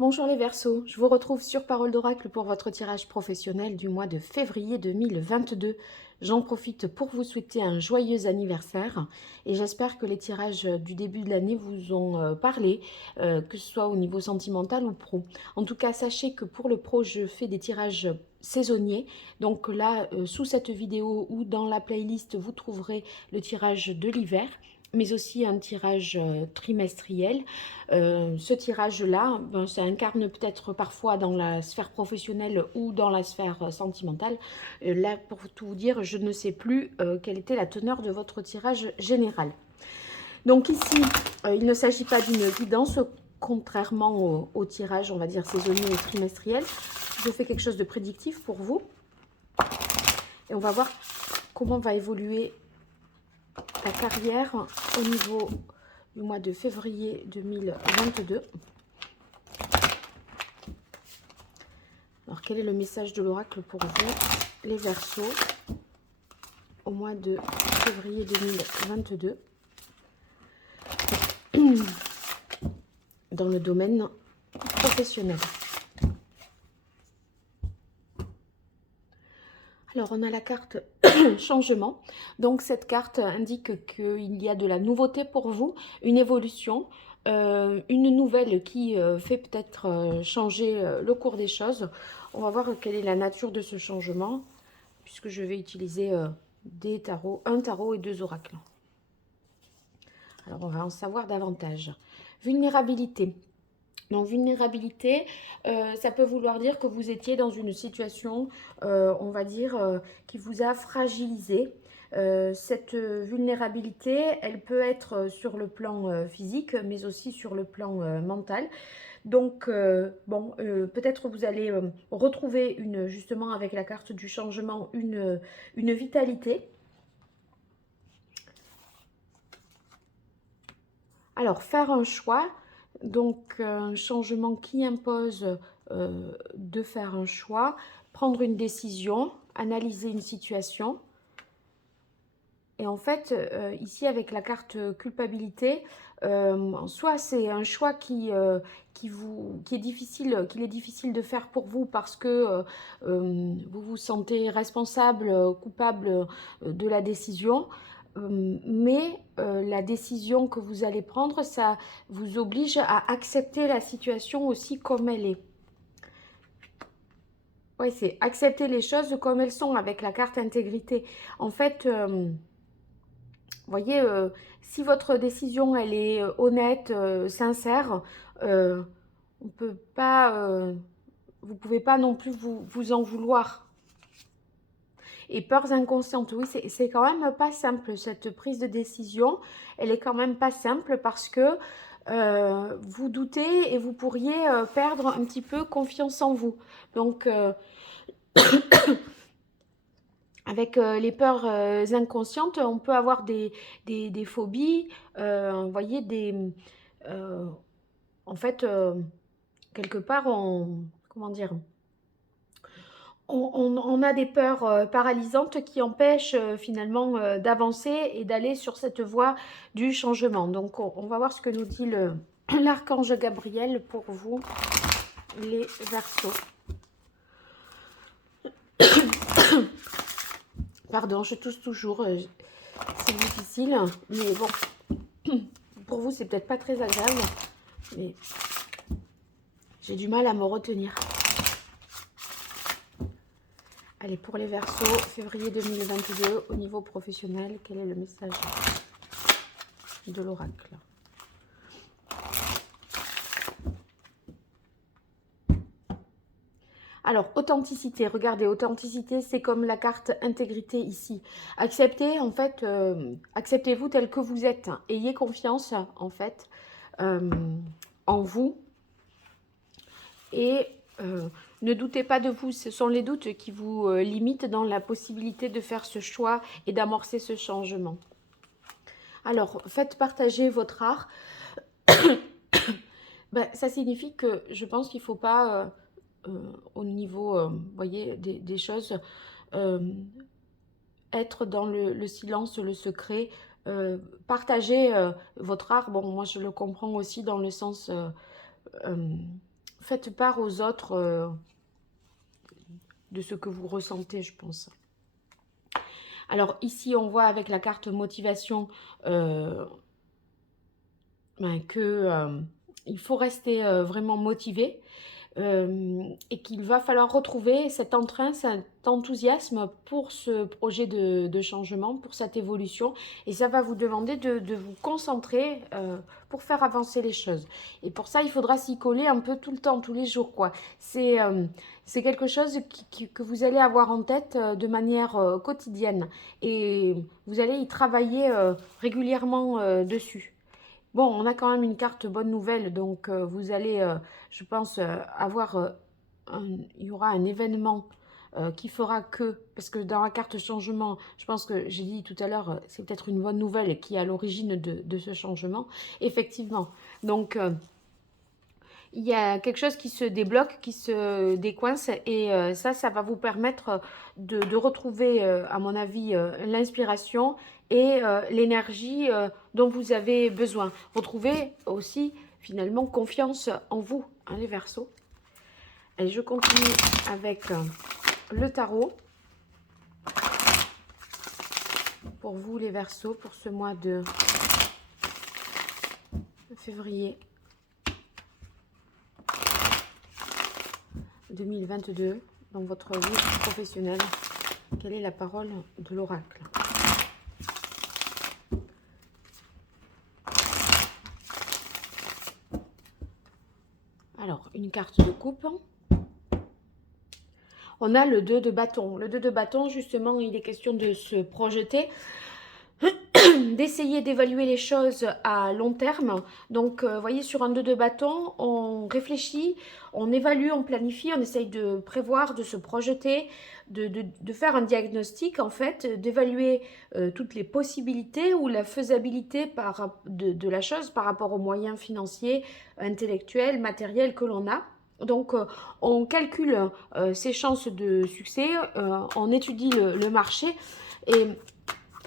Bonjour les Verseaux, je vous retrouve sur Parole d'Oracle pour votre tirage professionnel du mois de février 2022. J'en profite pour vous souhaiter un joyeux anniversaire et j'espère que les tirages du début de l'année vous ont parlé, que ce soit au niveau sentimental ou pro. En tout cas, sachez que pour le pro, je fais des tirages saisonniers. Donc là, sous cette vidéo ou dans la playlist, vous trouverez le tirage de l'hiver, mais aussi un tirage trimestriel. Ce tirage-là, ben, ça incarne peut-être parfois dans la sphère professionnelle ou dans la sphère sentimentale. Là, pour tout vous dire, je ne sais plus quelle était la teneur de votre tirage général. Donc ici, il ne s'agit pas d'une guidance, contrairement au tirage, on va dire, saisonnier et trimestriel. Je fais quelque chose de prédictif pour vous. Et on va voir comment va évoluer la carrière au niveau du mois de février 2022. Alors, quel est le message de l'oracle pour vous, les Verseaux, au mois de février 2022, dans le domaine professionnel? Alors, on a la carte changement. Donc, cette carte indique qu'il y a de la nouveauté pour vous, une évolution, une nouvelle qui fait peut-être changer le cours des choses. On va voir quelle est la nature de ce changement, puisque je vais utiliser des tarots, un tarot et deux oracles. Alors, on va en savoir davantage. Vulnérabilité. Donc, vulnérabilité, ça peut vouloir dire que vous étiez dans une situation, on va dire, qui vous a fragilisé. Cette vulnérabilité, elle peut être sur le plan physique, mais aussi sur le plan mental. Donc, bon, peut-être vous allez retrouver, justement avec la carte du changement, une vitalité. Alors, faire un choix, donc un changement qui impose de faire un choix, prendre une décision, analyser une situation. Et en fait, ici avec la carte culpabilité, soit c'est un choix qu'il est difficile de faire pour vous parce que vous vous sentez responsable, coupable de la décision. Mais la décision que vous allez prendre, ça vous oblige à accepter la situation aussi comme elle est. Oui, c'est accepter les choses comme elles sont avec la carte intégrité. En fait, vous voyez, si votre décision, elle est honnête, sincère, on peut pas, vous pouvez pas non plus vous en vouloir. Et peurs inconscientes, oui, c'est quand même pas simple, cette prise de décision, elle est quand même pas simple parce que vous doutez et vous pourriez perdre un petit peu confiance en vous. Donc, avec les peurs inconscientes, on peut avoir des phobies, vous voyez, en fait, quelque part, comment dire, on a des peurs paralysantes qui empêchent finalement d'avancer et d'aller sur cette voie du changement. Donc, on va voir ce que nous dit l'archange Gabriel pour vous, les Verseaux. Pardon, je tousse toujours, c'est difficile, mais bon, pour vous, c'est peut-être pas très agréable, mais j'ai du mal à me retenir. Allez, pour les Verseaux, février 2022, au niveau professionnel, quel est le message de l'oracle? Alors, authenticité, regardez, authenticité, c'est comme la carte intégrité ici. Acceptez, en fait, acceptez-vous tel que vous êtes. Ayez confiance, en fait, en vous. Et ne doutez pas de vous, ce sont les doutes qui vous limitent dans la possibilité de faire ce choix et d'amorcer ce changement. Alors, faites partager votre art. Ben, ça signifie que je pense qu'il ne faut pas, au niveau, voyez, des choses, être dans le silence, le secret, partager votre art. Bon, moi je le comprends aussi dans le sens faites part aux autres de ce que vous ressentez, je pense. Alors ici, on voit avec la carte motivation que il faut rester vraiment motivé. Et qu'il va falloir retrouver cet entrain, cet enthousiasme pour ce projet de changement, pour cette évolution. Et ça va vous demander de vous concentrer pour faire avancer les choses. Et pour ça, il faudra s'y coller un peu tout le temps, tous les jours, quoi. C'est quelque chose que vous allez avoir en tête de manière quotidienne. Et vous allez y travailler régulièrement dessus. Bon, on a quand même une carte bonne nouvelle, donc vous allez, je pense, avoir, il y aura un événement qui fera que, parce que dans la carte changement, je pense que j'ai dit tout à l'heure, c'est peut-être une bonne nouvelle qui est à l'origine de ce changement, effectivement. Donc, il y a quelque chose qui se débloque, qui se décoince, et ça va vous permettre de retrouver, à mon avis, l'inspiration et l'énergie dont vous avez besoin. Retrouvez aussi, finalement, confiance en vous, hein, les Verseaux. Et je continue avec le tarot. Pour vous, les Verseaux, pour ce mois de février 2022, dans votre vie professionnelle, quelle est la parole de l'oracle? Alors, une carte de coupe. On a le 2 de bâton. Le 2 de bâton, justement, il est question de se projeter, d'essayer d'évaluer les choses à long terme. Donc, vous voyez, sur un 2 de bâton, on réfléchit, on évalue, on planifie, on essaye de prévoir, de se projeter, de faire un diagnostic, en fait, d'évaluer toutes les possibilités ou la faisabilité de la chose par rapport aux moyens financiers, intellectuels, matériels que l'on a. Donc, on calcule ses chances de succès, on étudie le marché, et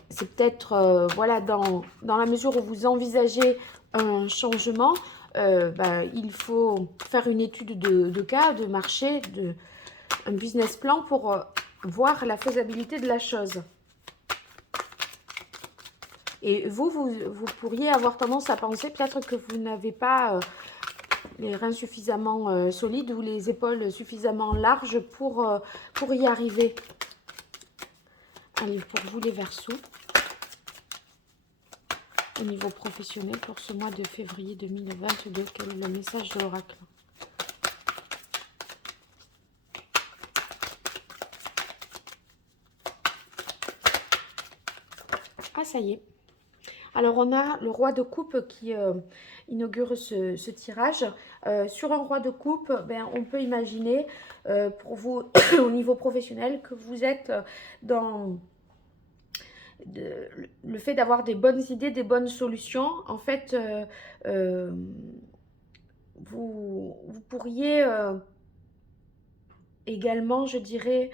c'est peut-être, voilà, dans la mesure où vous envisagez un changement, il faut faire une étude de cas, de marché, un business plan pour voir la faisabilité de la chose. Et vous pourriez avoir tendance à penser peut-être que vous n'avez pas les reins suffisamment solides ou les épaules suffisamment larges pour y arriver. Allez, pour vous les Verseaux, au niveau professionnel pour ce mois de février 2022, quel est le message de l'oracle? Ah, ça y est. Alors, on a le roi de coupe qui inaugure ce tirage. Sur un roi de coupe, on peut imaginer pour vous, au niveau professionnel, que vous êtes dans le fait d'avoir des bonnes idées, des bonnes solutions. En fait, vous pourriez également, je dirais,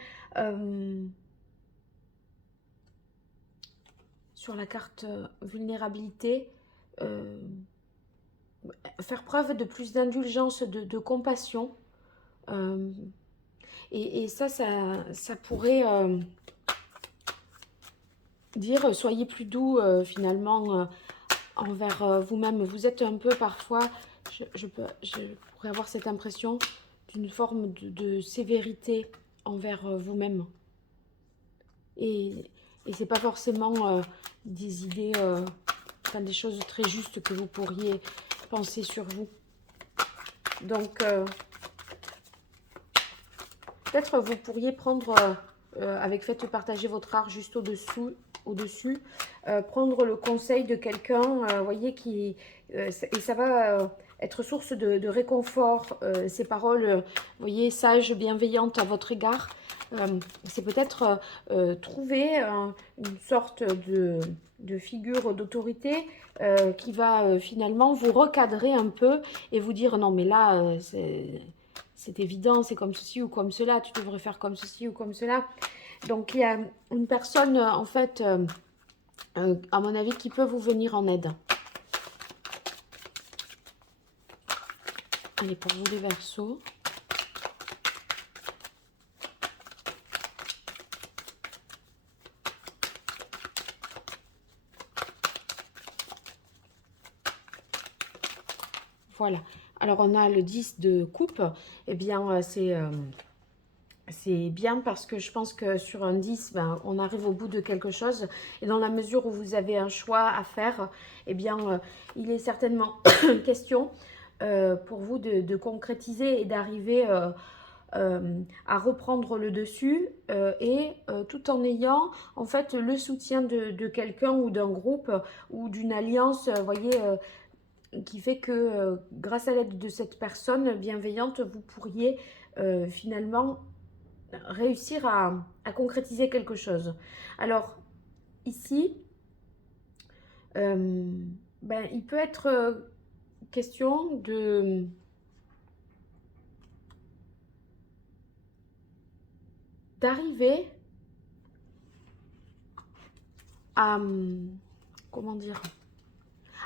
sur la carte vulnérabilité, faire preuve de plus d'indulgence, de compassion. Et ça pourrait dire soyez plus doux finalement envers vous-même. Vous êtes un peu parfois, je pourrais avoir cette impression d'une forme de sévérité envers vous-même. Et c'est pas forcément des idées, des choses très justes que vous pourriez penser sur vous. Donc, peut-être vous pourriez prendre, avec faites partager votre art juste au-dessus, prendre le conseil de quelqu'un, voyez, et ça va être source de réconfort, ces paroles, voyez, sages, bienveillantes à votre égard. C'est peut-être trouver une sorte de figure d'autorité qui va finalement vous recadrer un peu et vous dire non mais là c'est évident, c'est comme ceci ou comme cela, tu devrais faire comme ceci ou comme cela. Donc il y a une personne en fait à mon avis qui peut vous venir en aide. Allez, pour vous les Verseaux. Voilà. Alors, on a le 10 de coupe. Eh bien, c'est bien parce que je pense que sur un 10, ben, on arrive au bout de quelque chose. Et dans la mesure où vous avez un choix à faire, eh bien, il est certainement question pour vous de concrétiser et d'arriver à reprendre le dessus tout en ayant en fait le soutien de quelqu'un ou d'un groupe ou d'une alliance, voyez, qui fait que grâce à l'aide de cette personne bienveillante, vous pourriez finalement réussir à concrétiser quelque chose. Alors, ici, ben, il peut être question d'arriver à, comment dire,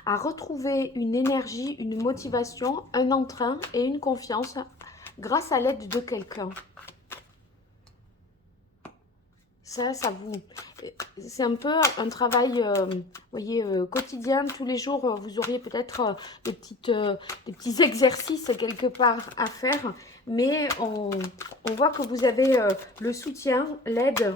à retrouver une énergie, une motivation, un entrain et une confiance grâce à l'aide de quelqu'un. Ça vous... C'est un peu un travail, voyez, quotidien. Tous les jours, vous auriez peut-être des petits exercices quelque part à faire. Mais on voit que vous avez le soutien, l'aide.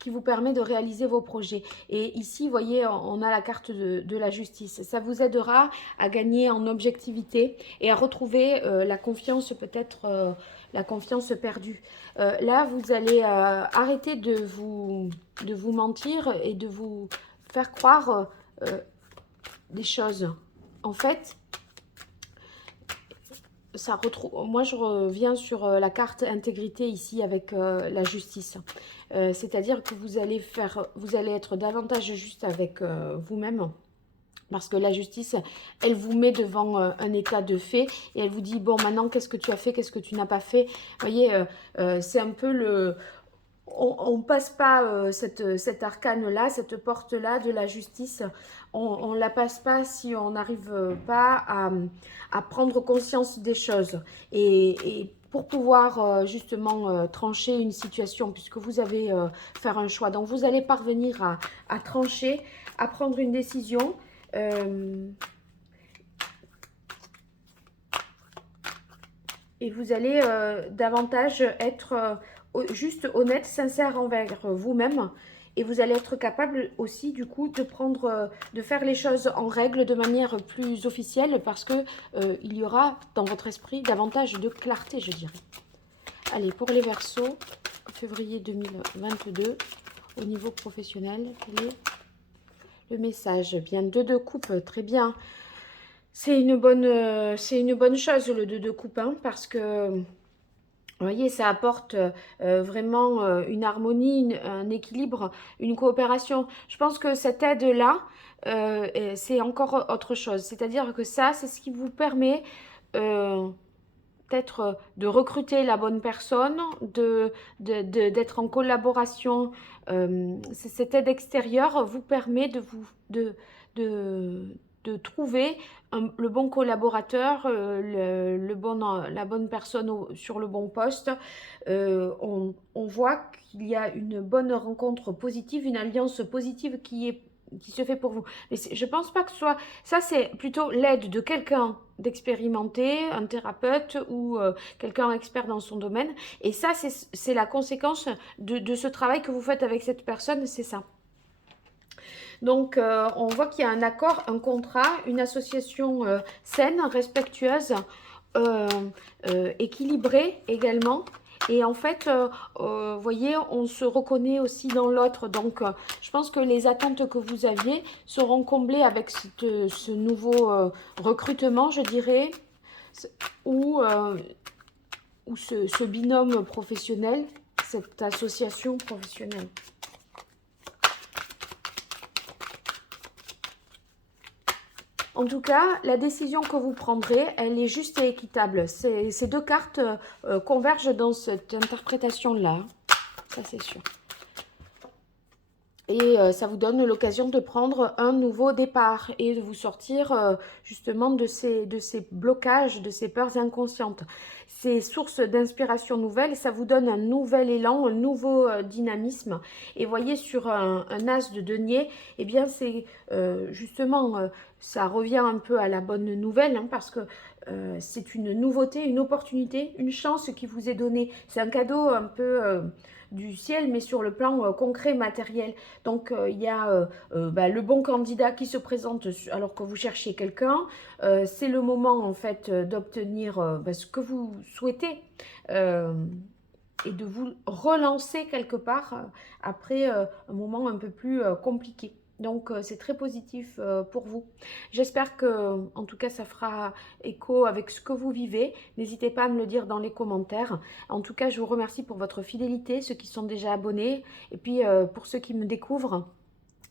Qui vous permet de réaliser vos projets. Et ici, vous voyez, on a la carte de la justice. Ça vous aidera à gagner en objectivité et à retrouver la confiance, peut-être la confiance perdue. Là, vous allez arrêter de vous mentir et de vous faire croire des choses. En fait, ça retrouve. Moi, je reviens sur la carte intégrité ici avec la justice. C'est-à-dire que vous allez être davantage juste avec vous-même. Parce que la justice, elle vous met devant un état de fait et elle vous dit, bon, maintenant, qu'est-ce que tu as fait, qu'est-ce que tu n'as pas fait. Vous voyez, c'est un peu le... On ne passe pas cet arcane-là, cette porte-là de la justice. On ne la passe pas si on n'arrive pas à prendre conscience des choses. Et pour pouvoir justement trancher une situation, puisque vous avez faire un choix. Donc, vous allez parvenir à trancher, à prendre une décision. Et vous allez davantage être juste honnête, sincère envers vous-même. Et vous allez être capable aussi, du coup, de faire les choses en règle de manière plus officielle parce que il y aura dans votre esprit davantage de clarté, je dirais. Allez, pour les Verseaux, février 2022, au niveau professionnel, quel est le message? Bien, 2 de coupe, très bien. C'est une bonne chose, le 2 de coupe, hein, parce que, vous voyez, ça apporte vraiment une harmonie, un équilibre, une coopération. Je pense que cette aide-là, c'est encore autre chose. C'est-à-dire que ça, c'est ce qui vous permet peut-être de recruter la bonne personne, d'être en collaboration. Cette aide extérieure vous permet de trouver le bon collaborateur, la bonne personne sur le bon poste. On voit qu'il y a une bonne rencontre positive, une alliance positive qui se fait pour vous. Mais je ne pense pas que ce soit... Ça, c'est plutôt l'aide de quelqu'un d'expérimenté, un thérapeute ou quelqu'un expert dans son domaine. Et ça, c'est la conséquence de ce travail que vous faites avec cette personne, c'est ça. Donc, on voit qu'il y a un accord, un contrat, une association saine, respectueuse, équilibrée également. Et en fait, vous voyez, on se reconnaît aussi dans l'autre. Donc, je pense que les attentes que vous aviez seront comblées avec ce nouveau recrutement, je dirais, ou ce binôme professionnel, cette association professionnelle. En tout cas, la décision que vous prendrez, elle est juste et équitable. Ces 2 cartes convergent dans cette interprétation-là. Ça, c'est sûr. Et ça vous donne l'occasion de prendre un nouveau départ et de vous sortir justement de ces blocages, de ces peurs inconscientes. Ces sources d'inspiration nouvelles, ça vous donne un nouvel élan, un nouveau dynamisme. Et voyez, sur un as de denier, eh bien c'est justement, ça revient un peu à la bonne nouvelle, hein, parce que c'est une nouveauté, une opportunité, une chance qui vous est donnée. C'est un cadeau un peu du ciel, mais sur le plan concret, matériel. Donc, il y a le bon candidat qui se présente alors que vous cherchez quelqu'un. C'est le moment, en fait, d'obtenir ce que vous souhaitez euh, et de vous relancer quelque part après un moment un peu plus compliqué. Donc, c'est très positif pour vous. J'espère que, en tout cas, ça fera écho avec ce que vous vivez. N'hésitez pas à me le dire dans les commentaires. En tout cas, je vous remercie pour votre fidélité, ceux qui sont déjà abonnés. Et puis, pour ceux qui me découvrent,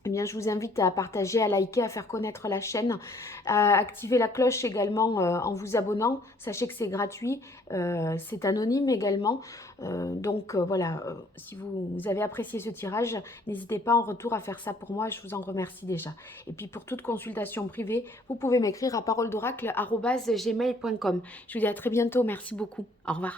eh bien, je vous invite à partager, à liker, à faire connaître la chaîne, à activer la cloche également en vous abonnant. Sachez que c'est gratuit, c'est anonyme également. Voilà, si vous avez apprécié ce tirage, n'hésitez pas en retour à faire ça pour moi, je vous en remercie déjà. Et puis pour toute consultation privée, vous pouvez m'écrire à paroledoracle@gmail.com. Je vous dis à très bientôt, merci beaucoup, au revoir.